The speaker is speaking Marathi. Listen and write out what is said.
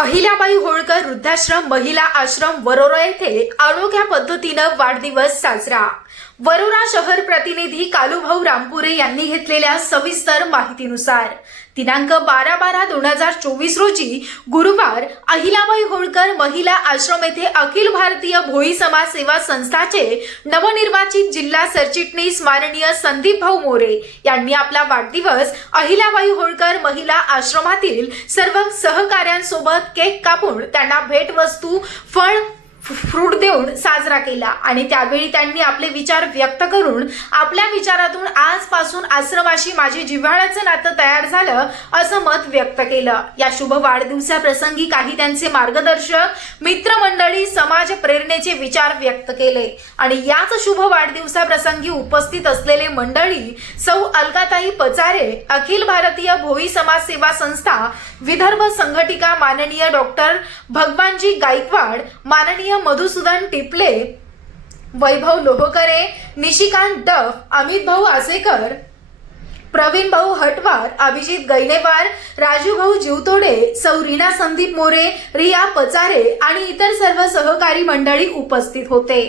अहिल्याबाई होळकर वृद्धाश्रम महिला आश्रम वरोरा येथे अनोख्या पद्धतीनं वाढदिवस साजरा. वरुणा शहर प्रतिनिधी कालूभाऊ रामपुरे यांनी घेतलेल्या सविस्तर माहितीनुसार. दिनांक बारा बारा दोन हजार चोवीस रोजी गुरुवार अहिलाबाई होळकर महिला आश्रम येथे अखिल भारतीय भोई समाज सेवा संस्थाचे नवनिर्वाचित जिल्हा सरचिटणीस माननीय संदीप भाऊ मोरे यांनी आपला वाढदिवस अहिलाबाई होळकर महिला आश्रमातील सर्व सहकाऱ्यांसोबत केक कापून त्यांना भेटवस्तू फळ फ्रूट देऊन साजरा केला. आणि त्यावेळी त्यांनी आपले विचार व्यक्त करून आपल्या विचारातून आजपासून आश्रमाशी माझे जिव्हाळ्याचं नातं तयार झालं असं मत व्यक्त केलं. या शुभ वाढदिवसाप्रसंगी काही त्यांचे मार्गदर्शक मित्रमंडळी समाज प्रेरणेचे विचार व्यक्त केले. आणि याच शुभ वाढदिवसाप्रसंगी उपस्थित असलेले मंडळी सौ अलकाताई पचारे अखिल भारतीय भोई समाज सेवा संस्था विदर्भ संघटिका माननीय डॉक्टर भगवानजी गायकवाड माननीय मधुसूदन टिपले वैभव लोहकरे निशिकांत डफ अमित भाऊ आसेकर प्रवीण भाऊ हटवार अभिजित गैनेवार राजू भाऊ जीवतोडे सौ रीना संदीप मोरे रिया पचारे आणि इतर सर्व सहकारी मंडळी उपस्थित होते.